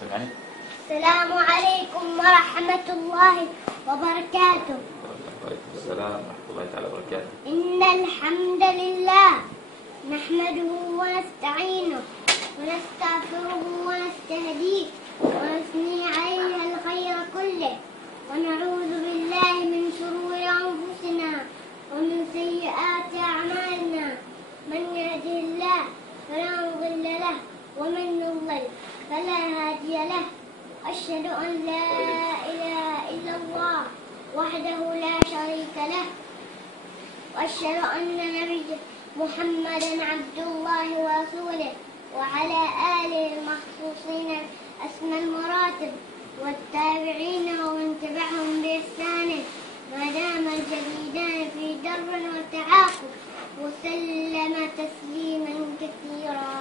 سمعني. السلام عليكم ورحمة الله وبركاته. وعليكم السلام ورحمة الله تعالى وبركاته. إن الحمد لله نحمده ونستعينه ونستغفره ونستهديه ونثني عليه الخير كله ونعوذ بالله من شرور أنفسنا ومن سيئات أعمالنا. من يهده الله فلا مضل له ومن يضلل فلا هادي له. أشهد أن لا إله إلا الله وحده لا شريك له وأشهد أن نبينا محمدا عبد الله ورسوله وعلى آله المخصوصين أسمى المراتب والتابعين ومن تبعهم بإحسان ما دام الجديدان في در وتعاقب وسلم تسليما كثيرا.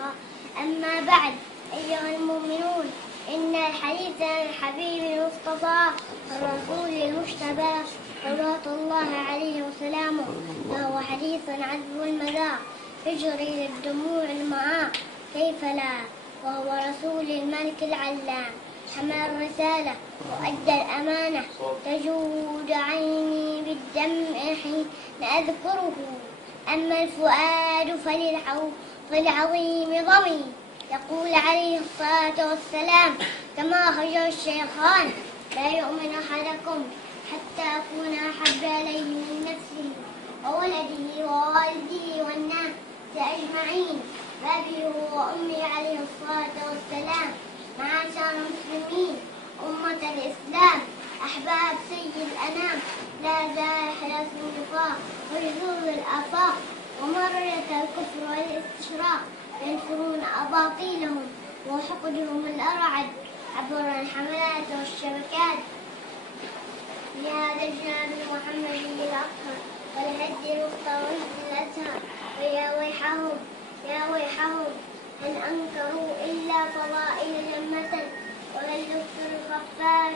أما بعد أيها المؤمنون، إن الحديث عن الحبيب المصطفى الرسول المجتبى صلوات الله عليه وسلامه فهو حديث عذب المذاق يجري للدموع المعاق كيف لا، وهو رسول الملك العلام حمل الرسالة وأدى الأمانة تجود عيني بالدمع حين أذكره. أما الفؤاد فللعظيم ضمي يقول عليه الصلاة والسلام كما أخرج الشيخان لا يؤمن أحدكم حتى أكون أحب إليه من نفسه وولده ووالده والناس أجمعين بأبي وأمي عليه الصلاة والسلام. معاشر المسلمين أمة الإسلام أحباب سيد الأنام، لا زال حدث النفاق ويزور الآفاق ومرة الكفر والاستشراق ينشرون أباطيلهم وحقدهم الأرعد عبر الحملات والشبكات لهذا الجانب المحمدي الأطهر والهدي المختار الأزهر. ويا ويحهم هل أنكروا إلا فضائل جمة وهل يكثر الخفاش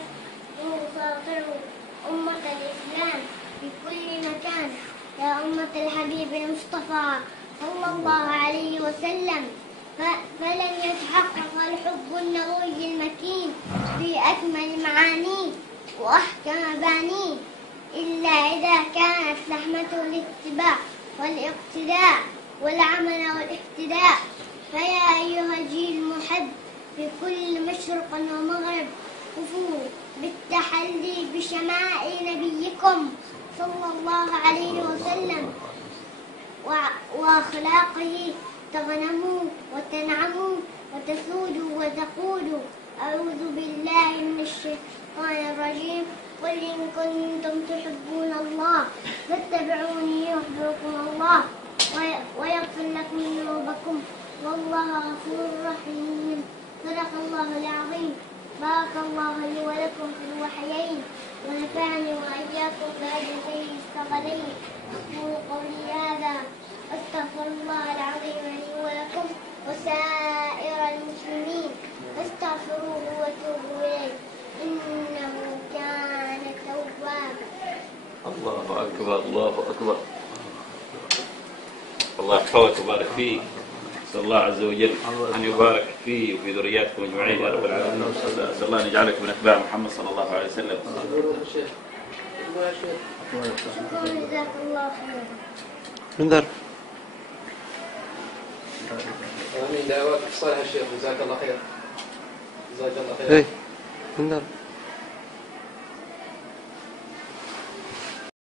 مساطروا. أمة الإسلام في كل مكان يا أمة الحبيب المصطفى صلى الله عليه وسلم، فلن يتحقق الحب النبوي المكين بأكمل معانيه وأحكم بانيه إلا إذا كانت لحمته الاتباع والاقتداء والعمل والاهتداء. فيا أيها الجيل المحب في كل مشرق ومغرب كفوا بالتحلي بشمائل نبيكم صلى الله عليه وسلم وأخلاقه تغنموا وتنعموا وتسودوا وتقودوا. أعوذ بالله من الشيطان الرجيم. قل إن كنتم تحبون الله فاتبعوني يحببكم الله ويغفر لكم ذنوبكم والله غفور رحيم. صدق الله العظيم. بارك الله لي ولكم في الوحيين ونفعني وإياكم بهدي سيد الثقلين. أقول قولي هذا أستغفر الله العظيم لي ولكم وسائر المسلمين فاستغفروه وتوبوا إليه إنه كان توابا. الله أكبر الله أكبر. الله يحفظك ويبارك فيك. نسأل الله عز وجل أن يبارك فيه وفي ذرياتكم أجمعين يا رب العالمين. نسأل الله أن يجعلك من أتباع محمد صلى الله عليه وسلم. شكرا جزاك الله خيرا. من ذلك آمين. دعواتك صالحة الشيخ، جزاك الله خير. جزاك الله خير. من ذلك